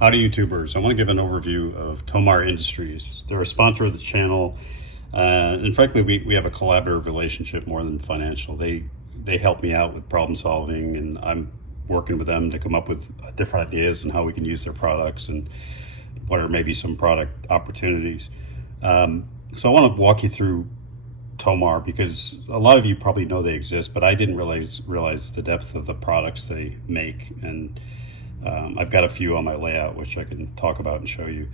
Howdy YouTubers, I want to give an overview of Tomar Industries. They're a sponsor of the channel, and frankly we have a collaborative relationship more than financial. They help me out with problem solving, and I'm working with them to come up with different ideas and how we can use their products and what are maybe some product opportunities. So I want to walk you through Tomar because a lot of you probably know they exist, but I didn't realize the depth of the products they make. And I've got a few on my layout which I can talk about and show you.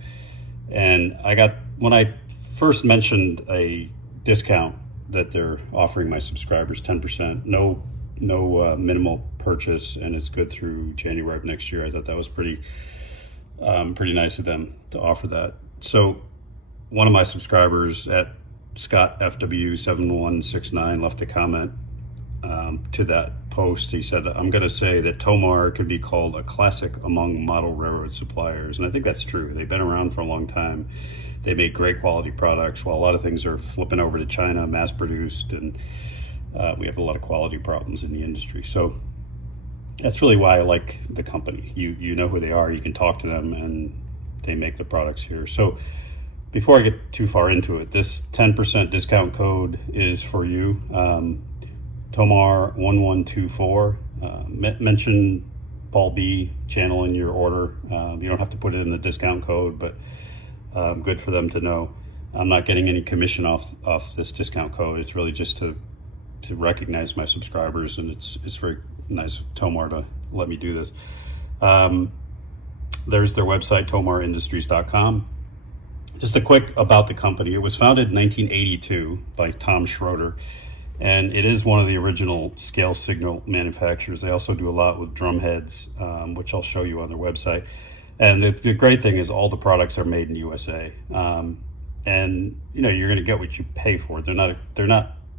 And when I first mentioned a discount that they're offering my subscribers, 10%, no minimal purchase, and it's good through January of next year. I thought that was pretty nice of them to offer that. So one of my subscribers at Scott FW7169 left a comment to that post. He said, "I'm going to say that Tomar could be called a classic among model railroad suppliers." And I think that's true. They've been around for a long time. They make great quality products. While a lot of things are flipping over to China, mass produced, and we have a lot of quality problems in the industry. So that's really why I like the company. You know who they are, you can talk to them, and they make the products here. So before I get too far into it, this 10% discount code is for you. Tomar1124. Mention Paul B channel in your order. You don't have to put it in the discount code, but good for them to know. I'm not getting any commission off this discount code. It's really just to recognize my subscribers, and it's very nice of Tomar to let me do this. There's their website, tomarindustries.com. Just a quick about the company. It was founded in 1982 by Tom Schroeder, and it is one of the original scale signal manufacturers. They also do a lot with drum heads, which I'll show you on their website. And the great thing is all the products are made in USA. And you're going to get what you pay for. They're not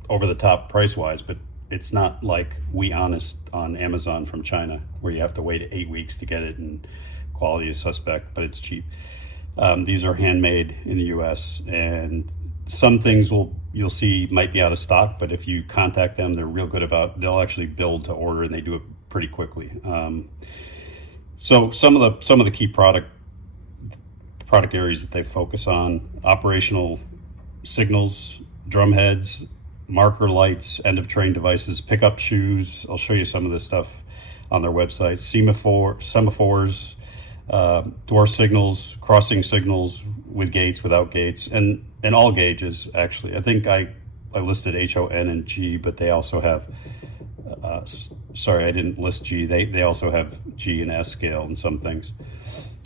over the top price wise, but it's not like We Honest on Amazon from China, where you have to wait 8 weeks to get it and quality is suspect, but it's cheap. These are handmade in the US, and some things you'll see might be out of stock, but if you contact them, they're real good they'll actually build to order, and they do it pretty quickly. So some of the key product areas that they focus on: operational signals, drum heads, marker lights, end of train devices, pickup shoes. I'll show you some of this stuff on their website. Semaphores, dwarf signals, crossing signals with gates, without gates, and all gauges, actually. I think I listed HON and G, but they also have, sorry, I didn't list G. They also have G and S scale and some things.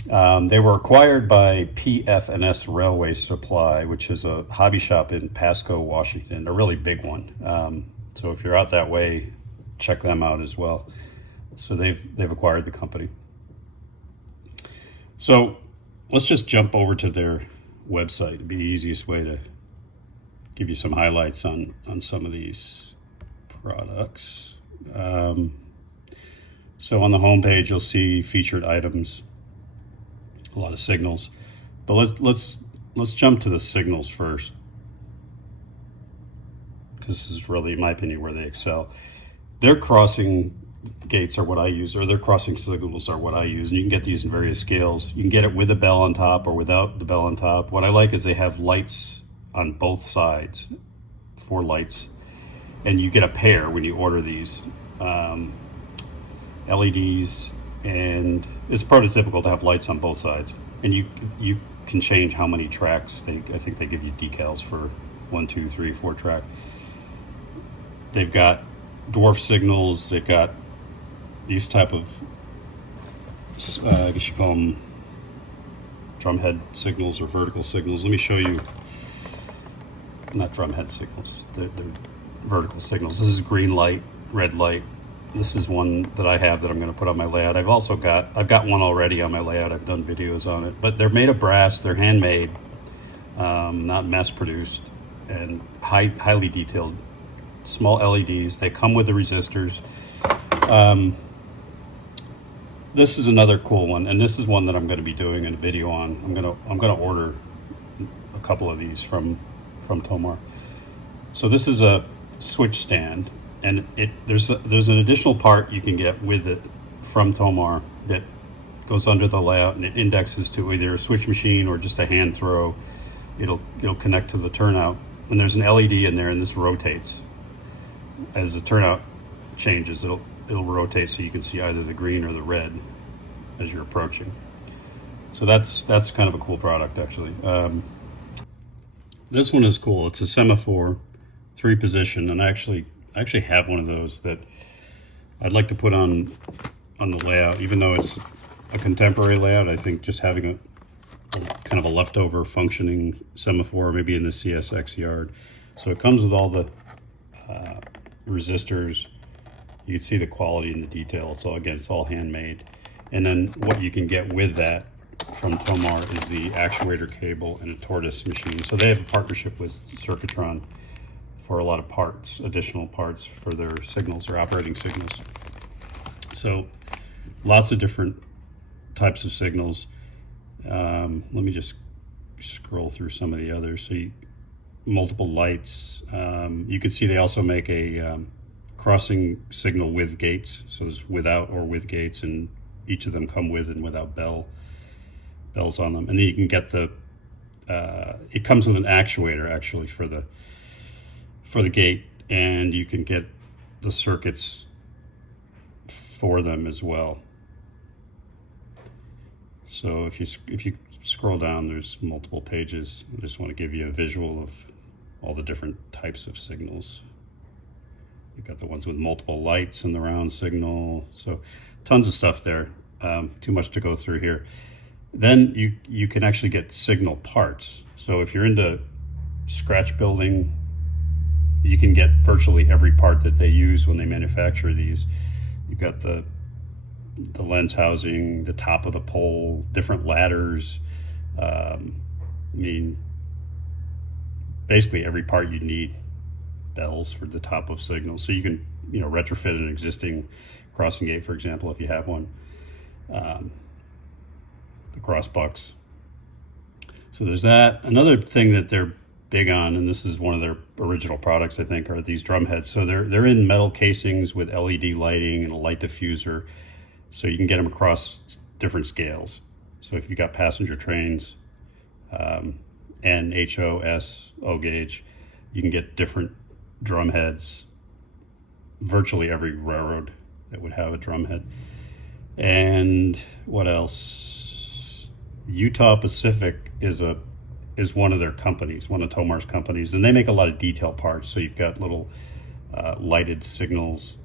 They were acquired by Pf&s Railway Supply, which is a hobby shop in Pasco, Washington, a really big one. So if you're out that way, check them out as well. So they've acquired the company. So let's just jump over to their website. It'd be the easiest way to give you some highlights on some of these products. So on the home page, you'll see featured items, a lot of signals. But let's jump to the signals first, because this is really, in my opinion, where they excel. Their crossing gates are what I use, or their crossing signals are what I use, and you can get these in various scales. You can get it with a bell on top or without the bell on top. What I like is they have lights on both sides, 4 lights, and you get a pair when you order these LEDs, and it's prototypical to have lights on both sides, and you can change how many tracks. I think they give you decals for 1, 2, 3, 4 track. They've got dwarf signals. They've got these type of, I guess you call them drumhead signals or vertical signals. Let me show you. Not drumhead signals, they're vertical signals. This is green light, red light. This is one that I have that I'm going to put on my layout. I've got one already on my layout. I've done videos on it, but they're made of brass. They're handmade, not mass produced, and highly detailed. Small LEDs. They come with the resistors. This is another cool one, and this is one that I'm going to be doing a video on. I'm going to order a couple of these from Tomar. So this is a switch stand, and there's an additional part you can get with it from Tomar that goes under the layout, and it indexes to either a switch machine or just a hand throw. It'll connect to the turnout, and there's an LED in there, and this rotates as the turnout changes. It'll rotate so you can see either the green or the red as you're approaching. So that's kind of a cool product, actually. This one is cool. It's a semaphore, 3-position, and I actually have one of those that I'd like to put on the layout. Even though it's a contemporary layout, I think just having a kind of a leftover functioning semaphore, maybe in the CSX yard. So it comes with all the resistors. You can see the quality and the detail. So again, it's all handmade. And then what you can get with that from Tomar is the actuator cable and a tortoise machine. So they have a partnership with Circuitron for a lot of parts, additional parts for their signals, their operating signals. So lots of different types of signals. Let me just scroll through some of the others. So multiple lights. You can see they also make a crossing signal with gates. So there's without or with gates, and each of them come with and without bells on them. And then you can get it comes with an actuator actually for the gate, and you can get the circuits for them as well. So if you scroll down, there's multiple pages. I just want to give you a visual of all the different types of signals. You've got the ones with multiple lights and the round signal. So tons of stuff there. Too much to go through here. Then you can actually get signal parts. So if you're into scratch building, you can get virtually every part that they use when they manufacture these. You've got the lens housing, the top of the pole, different ladders. I mean, basically every part you need. Bells for the top of signals. So you can, retrofit an existing crossing gate, for example, if you have one. The cross bucks. So there's that. Another thing that they're big on, and this is one of their original products, I think, are these drum heads. So they're in metal casings with LED lighting and a light diffuser. So you can get them across different scales. So if you've got passenger trains, N, HO, S, O gauge, you can get different drum heads. Virtually every railroad that would have a drum head. And what else? Utah Pacific is one of their companies, one of Tomar's companies, and they make a lot of detail parts. So you've got little lighted signals,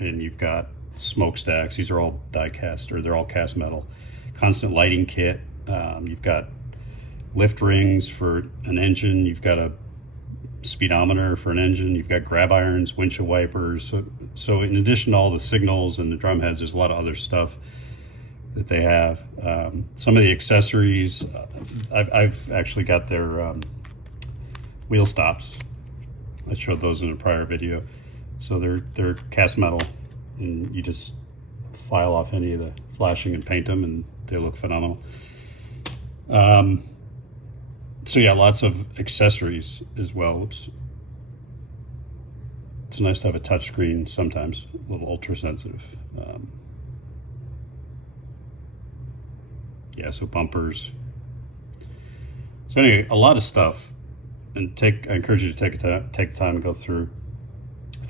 and you've got smokestacks. These are all die cast, or they're all cast metal. Constant lighting kit. You've got lift rings for an engine. You've got a speedometer for an engine. You've got grab irons, windshield wipers. So in addition to all the signals and the drum heads, there's a lot of other stuff that they have. Some of the accessories, I've actually got their wheel stops. I showed those in a prior video. So they're cast metal, and you just file off any of the flashing and paint them, and they look phenomenal. So yeah, lots of accessories as well. It's nice to have a touch screen sometimes, a little ultra sensitive. Yeah, so bumpers. So anyway, a lot of stuff, and I encourage you to take the time and go through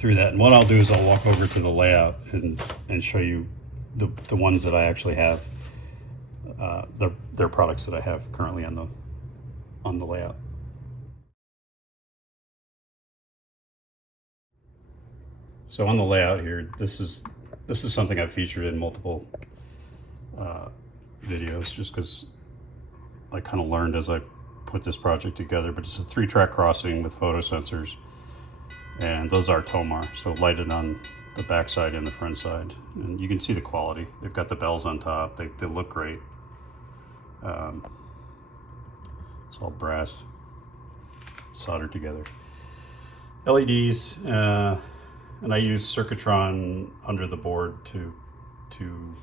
that. And what I'll do is I'll walk over to the layout and show you the ones that I actually have, their products that I have currently on the layout. So on the layout here, this is something I've featured in multiple videos, just because I kind of learned as I put this project together. But it's a 3-track crossing with photo sensors, and those are Tomar, so lighted on the back side and the front side, and you can see the quality. They've got the bells on top. They look great. It's all brass soldered together. LEDs, and I use Circuitron under the board to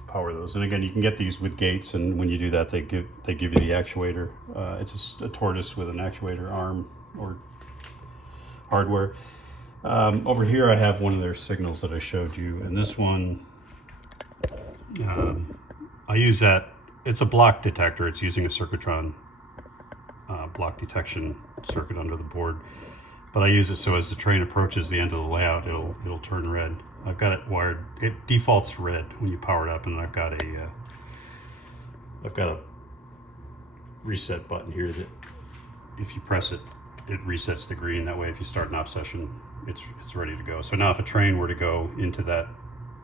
power those. And again, you can get these with gates, and when you do that, they give you the actuator. It's a tortoise with an actuator arm or hardware. Over here, I have one of their signals that I showed you, and this one I use that. It's a block detector. It's using a circuitron block detection circuit under the board. But I use it so as the train approaches the end of the layout, it'll turn red. I've got it wired. It defaults red when you power it up, and I've got a reset button here that if you press it, it resets the green. That way, if you start an op session, it's ready to go. So now if a train were to go into that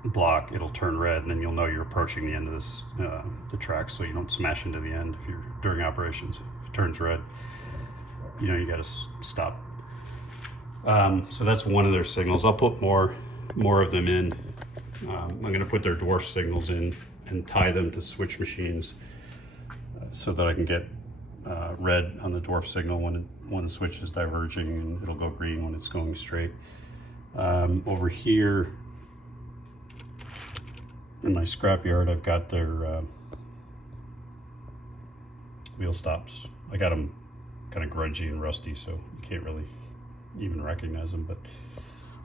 block, it'll turn red, and then you'll know you're approaching the end of this the track, so you don't smash into the end if you're during operations. If it turns red, you know you got to stop. So that's one of their signals. I'll put more of them in. I'm going to put their dwarf signals in and tie them to switch machines so that I can get red on the dwarf signal when the switch is diverging, and it'll go green when it's going straight. Over here in my scrapyard, I've got their wheel stops. I got them kind of grungy and rusty, so you can't really even recognize them, but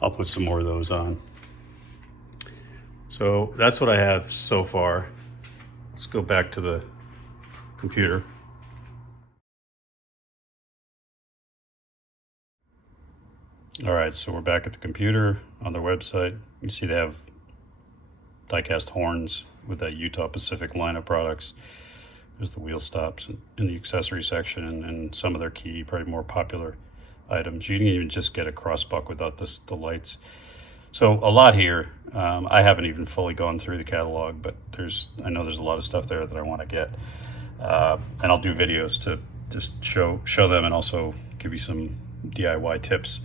I'll put some more of those on. So that's what I have so far. Let's go back to the computer. All right, so we're back at the computer on their website. You see they have die-cast horns with that Utah Pacific line of products. There's the wheel stops in the accessory section, and some of their key, probably more popular items. You can even just get a crossbuck without the lights. So a lot here. I haven't even fully gone through the catalog, but I know there's a lot of stuff there that I want to get, and I'll do videos to just show them and also give you some DIY tips.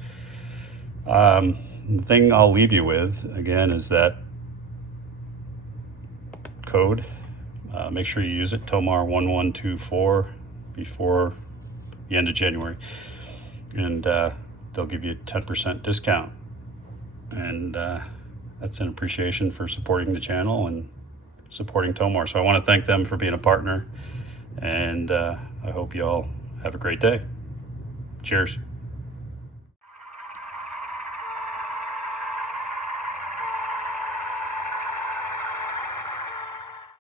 The thing I'll leave you with again is that code. Make sure you use it, Tomar 1124, before the end of January, and they'll give you a 10% discount. And that's an appreciation for supporting the channel and supporting Tomar. So I want to thank them for being a partner, and I hope you all have a great day. Cheers.